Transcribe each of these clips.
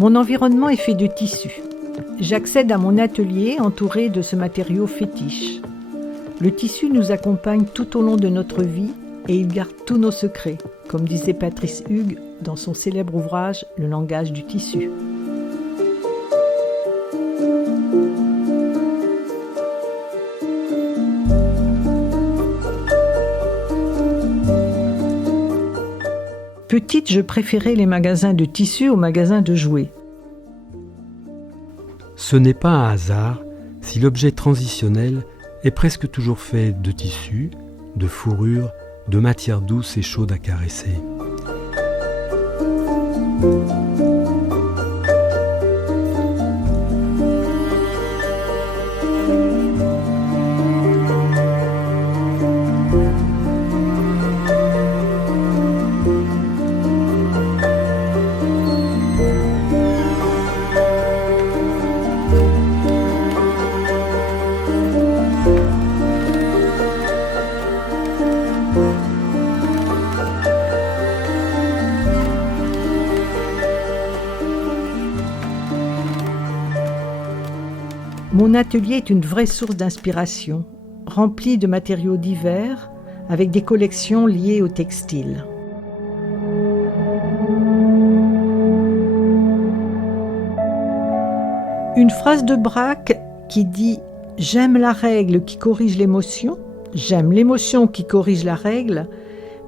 Mon environnement est fait de tissu. J'accède à mon atelier entouré de ce matériau fétiche. Le tissu nous accompagne tout au long de notre vie et il garde tous nos secrets, comme disait Patrice Hugues dans son célèbre ouvrage « Le langage du tissu ». Petite, je préférais les magasins de tissus aux magasins de jouets. Ce n'est pas un hasard si l'objet transitionnel est presque toujours fait de tissu, de fourrure, de matière douce et chaude à caresser. Mon atelier est une vraie source d'inspiration, remplie de matériaux divers, avec des collections liées au textile. Une phrase de Braque qui dit « J'aime la règle qui corrige l'émotion, j'aime l'émotion qui corrige la règle »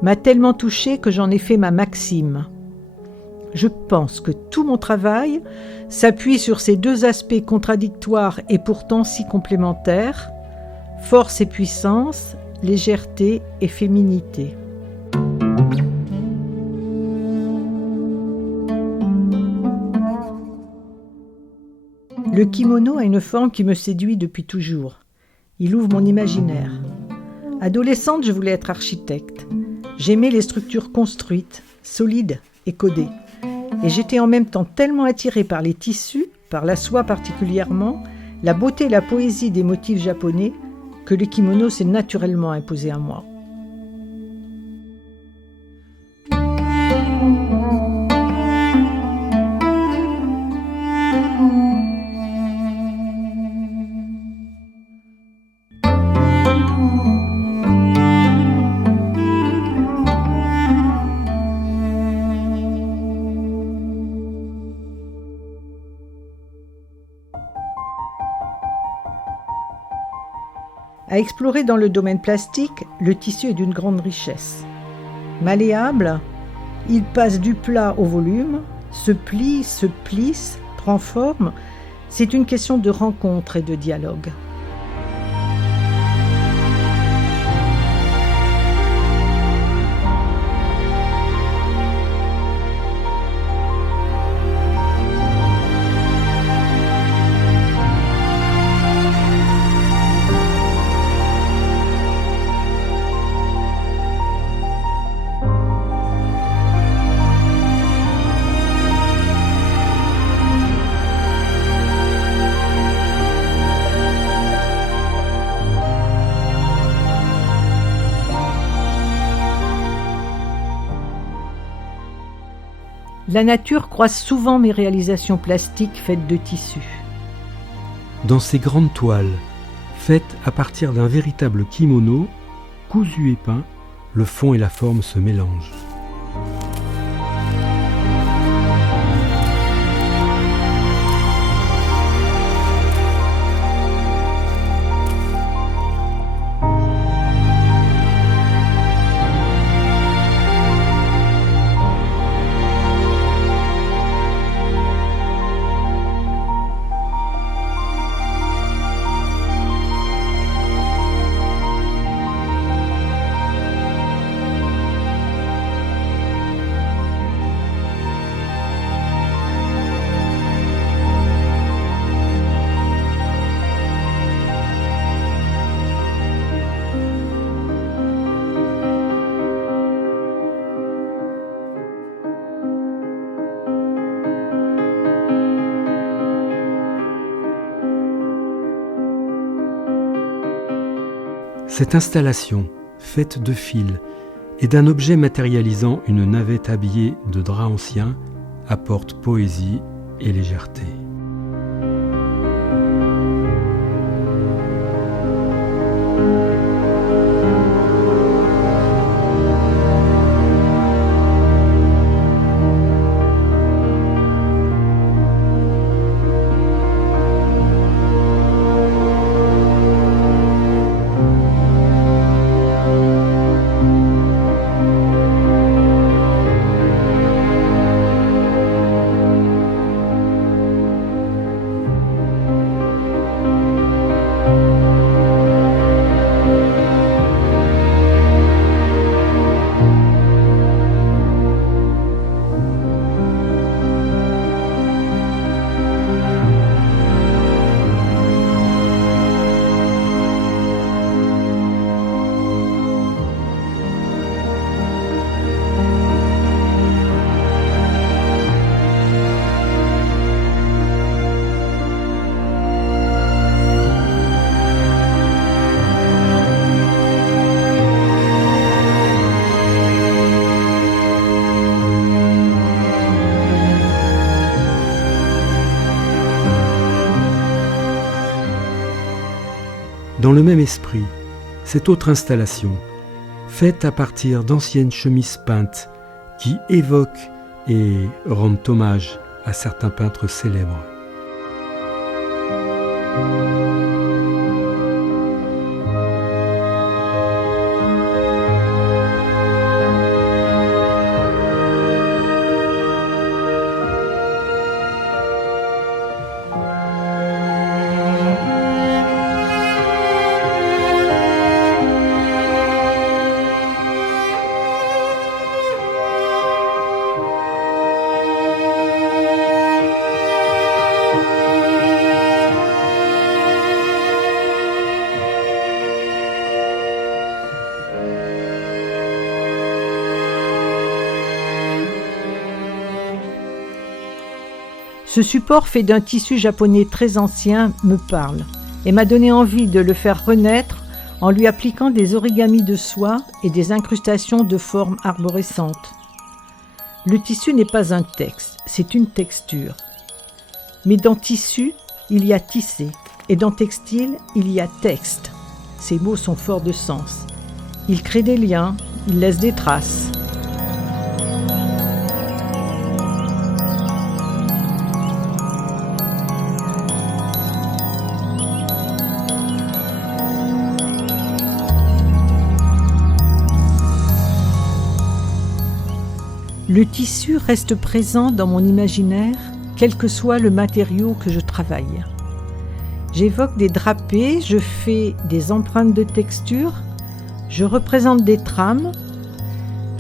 m'a tellement touchée que j'en ai fait ma maxime. Je pense que tout mon travail s'appuie sur ces deux aspects contradictoires et pourtant si complémentaires, force et puissance, légèreté et féminité. Le kimono a une forme qui me séduit depuis toujours. Il ouvre mon imaginaire. Adolescente, je voulais être architecte. J'aimais les structures construites, solides et codées. Et j'étais en même temps tellement attirée par les tissus, par la soie particulièrement, la beauté et la poésie des motifs japonais, que le kimono s'est naturellement imposé à moi. À explorer dans le domaine plastique, le tissu est d'une grande richesse. Malléable, il passe du plat au volume, se plie, se plisse, prend forme. C'est une question de rencontre et de dialogue. La nature croise souvent mes réalisations plastiques faites de tissus. Dans ces grandes toiles, faites à partir d'un véritable kimono, cousu et peint, le fond et la forme se mélangent. Cette installation, faite de fils et d'un objet matérialisant une navette habillée de drap ancien, apporte poésie et légèreté. Dans le même esprit, cette autre installation, faite à partir d'anciennes chemises peintes qui évoquent et rendent hommage à certains peintres célèbres. Ce support fait d'un tissu japonais très ancien me parle et m'a donné envie de le faire renaître en lui appliquant des origamis de soie et des incrustations de formes arborescentes. Le tissu n'est pas un texte, c'est une texture. Mais dans tissu, il y a tissé, et dans textile, il y a texte. Ces mots sont forts de sens. Ils créent des liens, ils laissent des traces. Le tissu reste présent dans mon imaginaire, quel que soit le matériau que je travaille. J'évoque des drapés, je fais des empreintes de texture, je représente des trames,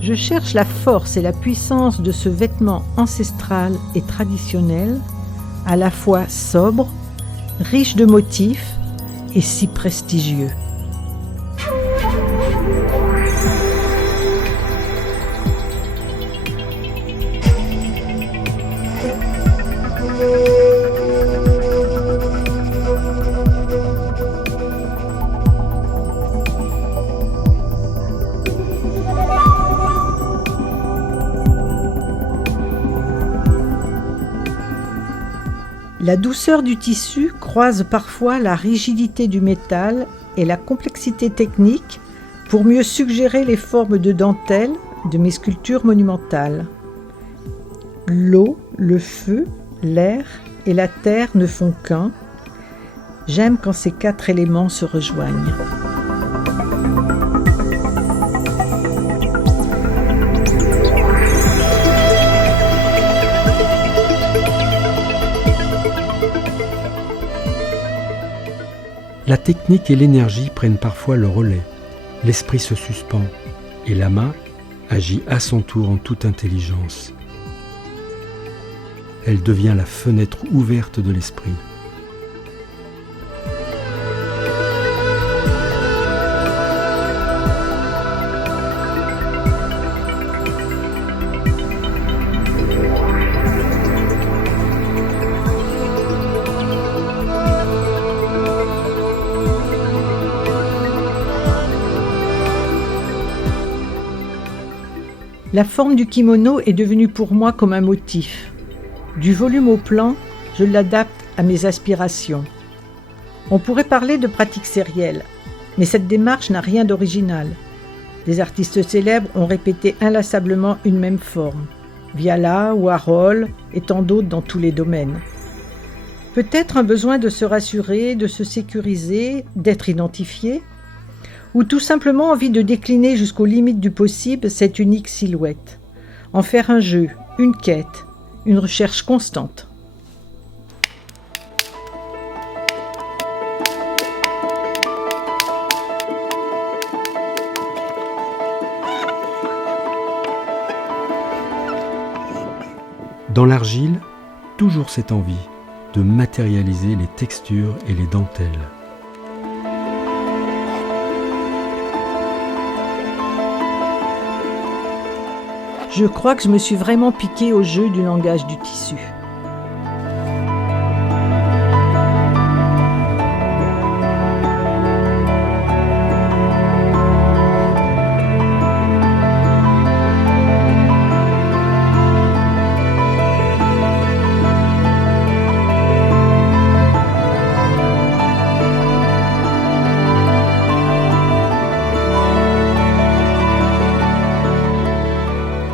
je cherche la force et la puissance de ce vêtement ancestral et traditionnel, à la fois sobre, riche de motifs et si prestigieux. La douceur du tissu croise parfois la rigidité du métal et la complexité technique pour mieux suggérer les formes de dentelle de mes sculptures monumentales. L'eau, le feu, l'air et la terre ne font qu'un. J'aime quand ces quatre éléments se rejoignent. La technique et l'énergie prennent parfois le relais, l'esprit se suspend et la main agit à son tour en toute intelligence. Elle devient la fenêtre ouverte de l'esprit. La forme du kimono est devenue pour moi comme un motif. Du volume au plan, je l'adapte à mes aspirations. On pourrait parler de pratique sérielle, mais cette démarche n'a rien d'original. Des artistes célèbres ont répété inlassablement une même forme. Viala, Warhol et tant d'autres dans tous les domaines. Peut-être un besoin de se rassurer, de se sécuriser, d'être identifié, ou tout simplement envie de décliner jusqu'aux limites du possible cette unique silhouette, en faire un jeu, une quête, une recherche constante. Dans l'argile, toujours cette envie de matérialiser les textures et les dentelles. Je crois que je me suis vraiment piquée au jeu du langage du tissu.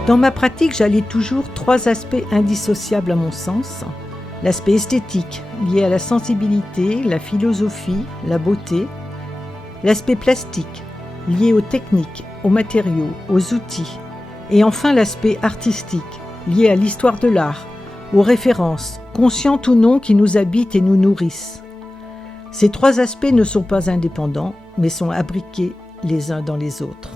Dans ma pratique, j'allie toujours 3 aspects indissociables à mon sens. L'aspect esthétique, lié à la sensibilité, la philosophie, la beauté. L'aspect plastique, lié aux techniques, aux matériaux, aux outils. Et enfin l'aspect artistique, lié à l'histoire de l'art, aux références, conscientes ou non, qui nous habitent et nous nourrissent. Ces 3 aspects ne sont pas indépendants, mais sont imbriqués les uns dans les autres.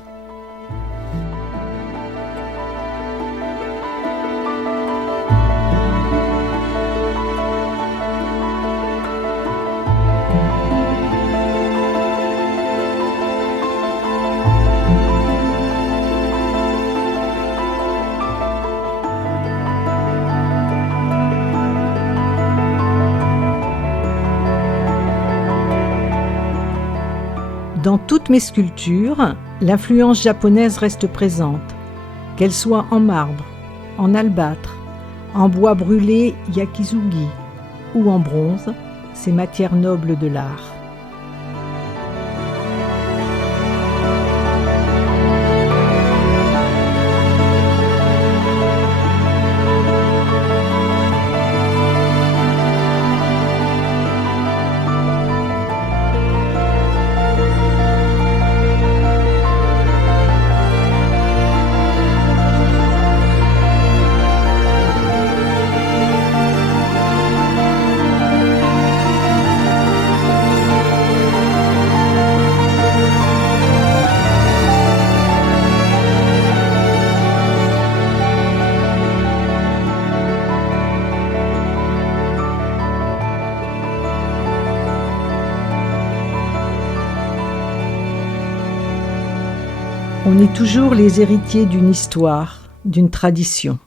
Dans toutes mes sculptures, l'influence japonaise reste présente, qu'elle soit en marbre, en albâtre, en bois brûlé yakizugi ou en bronze, ces matières nobles de l'art. On est toujours les héritiers d'une histoire, d'une tradition.